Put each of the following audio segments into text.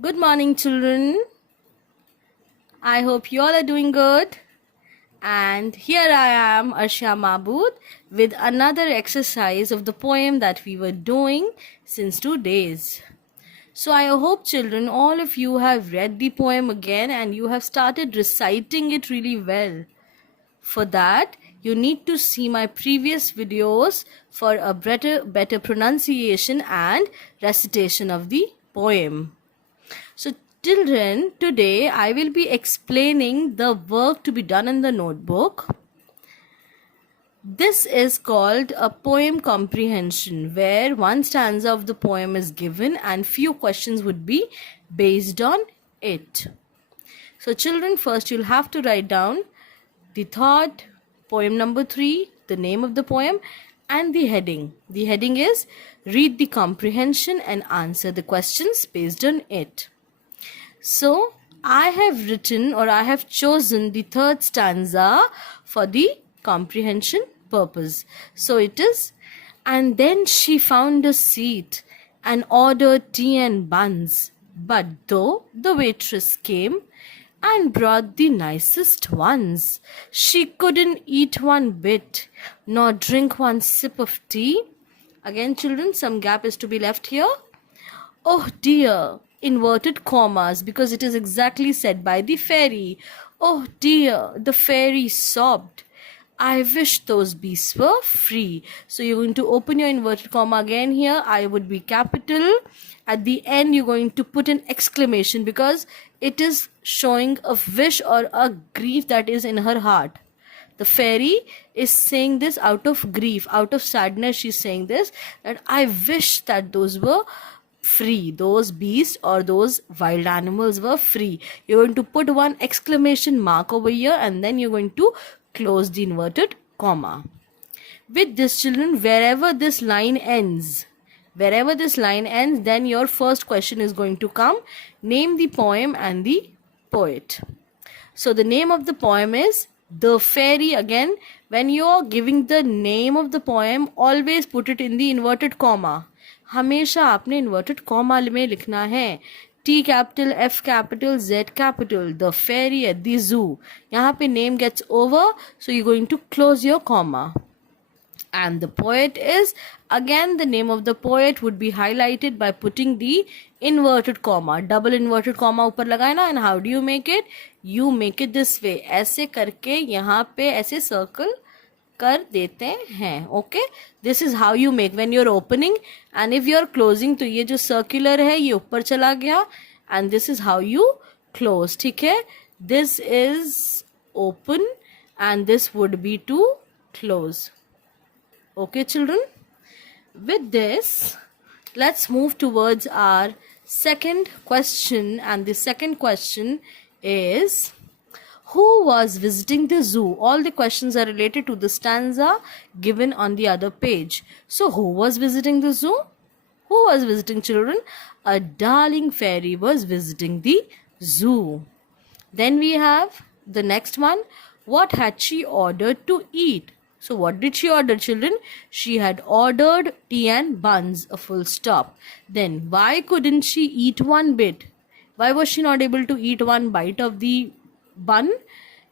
Good morning, children. I hope you all are doing good. And here I am, Arsha Mahbood, with another exercise of the poem that we were doing since 2 days. So I hope, children, all of you have read the poem again and you have started reciting it really well. For that, you need to see my previous videos for a better pronunciation and recitation of the poem. So children, today I will be explaining the work to be done in the notebook. This is called a poem comprehension, where one stanza of the poem is given and few questions would be based on it. So children, first you'll have to write down the thought, poem number 3, the name of the poem, and the heading. The heading is read the comprehension and answer the questions based on it. So I have written or I have chosen the third stanza for the comprehension purpose. So it is, and then she found a seat and ordered tea and buns. But though the waitress came and brought the nicest ones, she couldn't eat one bit nor drink one sip of tea. Again, children, some gap is to be left here. Oh dear, inverted commas, because it is exactly said by the fairy. Oh dear, the fairy sobbed. I wish those beasts were free. So you're going to open your inverted comma again here. I would be capital. At the end, you're going to put an exclamation because it is showing a wish or a grief that is in her heart. The fairy is saying this out of grief, out of sadness. She's saying this, that I wish that those were free, those beasts or those wild animals were free. You're going to put one exclamation mark over here and then you're going to close the inverted comma. With this, children, wherever this line ends, then your first question is going to come. Name the poem and the poet. So the name of the poem is The Fairy. Again, when you are giving the name of the poem, always put it in the inverted comma. हमेशा आपने inverted comma में लिखना है. T capital, F capital, Z capital. The fairy at the zoo. यहाँ पे name gets over, so you're going to close your comma. And the poet is, again the name of the poet would be highlighted by putting the inverted comma. Double inverted comma ऊपर लगाए ना. And how do you make it? You make it this way. ऐसे करके यहाँ पे ऐसे circle कर देते हैं. Okay, this is how you make when you are opening, and if you are closing तो ये जो सर्कुलर है ये ऊपर चला गया, and this is how you close. ठीक है, this is open and this would be to close. Okay children, with this let's move towards our second question, and the second question is, who was visiting the zoo? All the questions are related to the stanza given on the other page. So who was visiting the zoo? Who was visiting, children? A darling fairy was visiting the zoo. Then we have the next one. What had she ordered to eat? So what did she order, children? She had ordered tea and buns, a full stop. Then why couldn't she eat one bit? Why was she not able to eat one bite of the bun?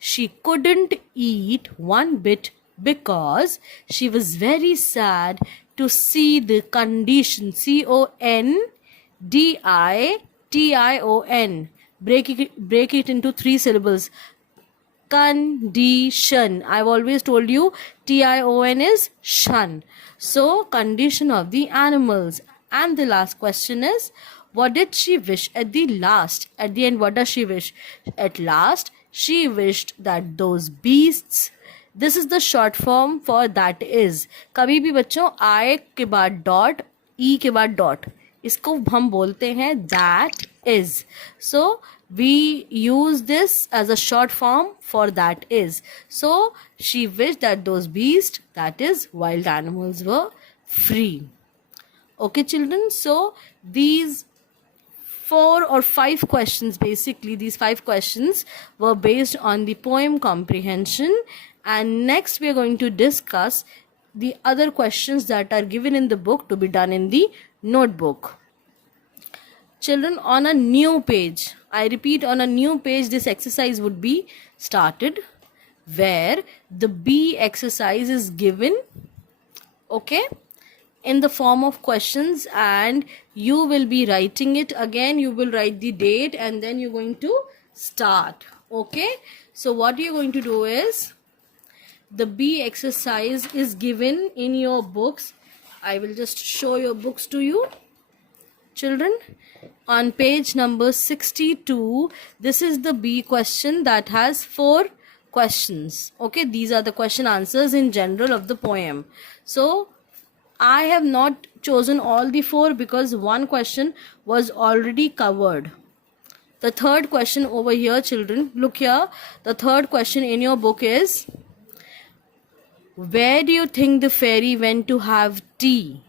She couldn't eat one bit because she was very sad to see the condition. CONDITION. Break it into 3 syllables. Condition. I've always told you TION is shun. So condition of the animals. And the last question is, what did she wish at the last? At the end, what does she wish? At last, she wished that those beasts. This is the short form for that is. कभी भी बच्चों I के बाद dot, E के बाद dot, इसको हम बोलते हैं that is. So we use this as a short form for that is. So she wished that those beasts, that is wild animals, were free. Okay children, so these 4 or 5 questions, basically these 5 questions were based on the poem comprehension, and next we are going to discuss the other questions that are given in the book to be done in the notebook. Children, on a new page, I repeat, on a new page, this exercise would be started, where the B exercise is given, okay, in the form of questions, and you will be writing it. Again, you will write the date and then you're going to start. Okay, so what you're going to do is, the B exercise is given in your books. I will just show your books to you, children. On page number 62, this is the B question that has 4 questions. Okay, these are the question answers in general of the poem. So I have not chosen all the 4 because one question was already covered. The third question over here, children, look here. The third question in your book is, where do you think the fairy went to have tea?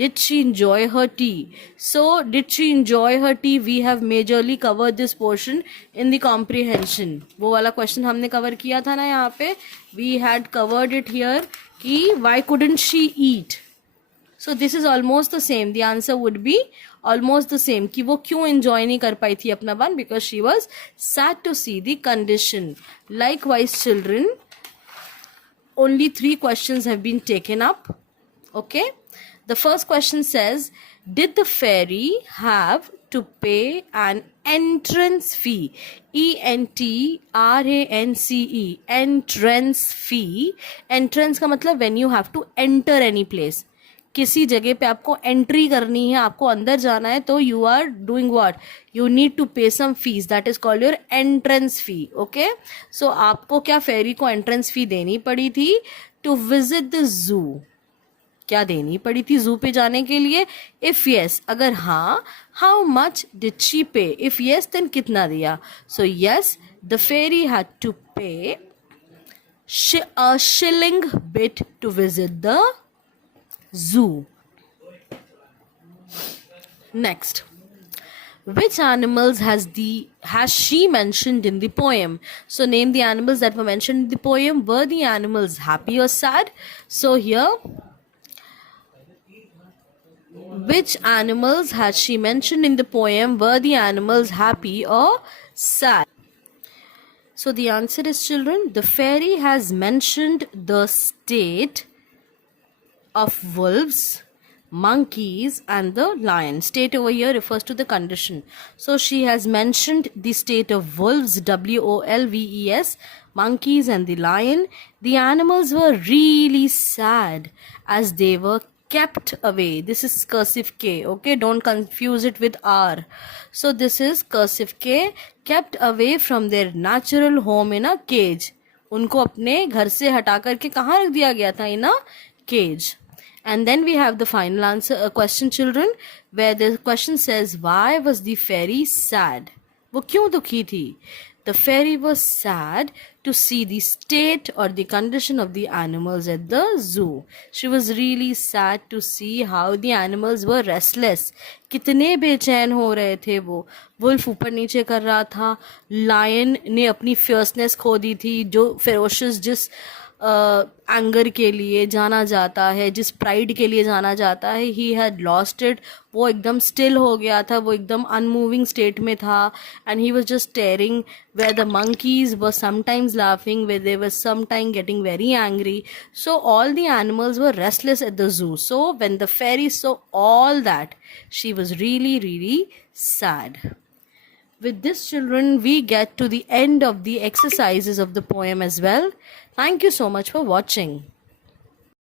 Did she enjoy her tea? So, did she enjoy her tea? We have majorly covered this portion in the comprehension. वो वाला question हमने cover किया था ना यहाँ पे. We had covered it here कि why couldn't she eat? So, this is almost the same. The answer would be almost the same. कि वो क्यों enjoy नहीं कर पाई थी अपना one? Because she was sad to see the condition. Likewise, children, only 3 questions have been taken up. Okay. The first question says, did the fairy have to pay an entrance fee? ENTRANCE, entrance fee. Entrance का मतलब when you have to enter any place. किसी जगह पे आपको entry करनी है, आपको अंदर जाना है, तो you are doing what? You need to pay some fees. That is called your entrance fee. Okay? So आपको क्या फेरी को entrance fee देनी पड़ी थी to visit the zoo? क्या देनी पड़ी थी जू पे जाने के लिए? इफ यस, अगर हाँ, how much did she pay? If yes, then कितना दिया? So yes, the fairy had to pay a shilling bit to visit the zoo. Next, which animals has she mentioned in the poem? So name the animals that were mentioned in the poem. Were the animals happy or sad? So here, which animals had she mentioned in the poem? Were the animals happy or sad? So the answer is, children, the fairy has mentioned the state of wolves, monkeys and the lion. State over here refers to the condition. So she has mentioned the state of wolves, WOLVES, monkeys and the lion. The animals were really sad as they were kept away. This is cursive K. Okay, don't confuse it with R. So this is cursive K. Kept away from their natural home in a cage. उनको अपने घर से हटा करके कहाँ रख दिया गया था? In a cage. And then we have the final answer, question, children, where the question says, why was the fairy sad? वो क्यों दुखी थी? The fairy was sad to see the state or the condition of the animals at the zoo. She was really sad to see how the animals were restless. कितने बेचैन हो रहे थे वो. वुल्फ ऊपर नीचे कर रहा था. लायन ने अपनी फियर्सनेस खो दी थी. जो फेरोशियस जिस एंगर के लिए जाना जाता है, जिस प्राइड के लिए जाना जाता है, ही हैड लॉस्ट इट. वो एकदम स्टिल हो गया था, वो एकदम अनमूविंग स्टेट में था. And he was just staring where the monkeys were sometimes laughing, where they were sometime getting very angry. So all the animals were restless at the zoo. So when the fairy saw all that, she was really really sad. With this, children, we get to the end of the exercises of the poem as well. Thank you so much for watching.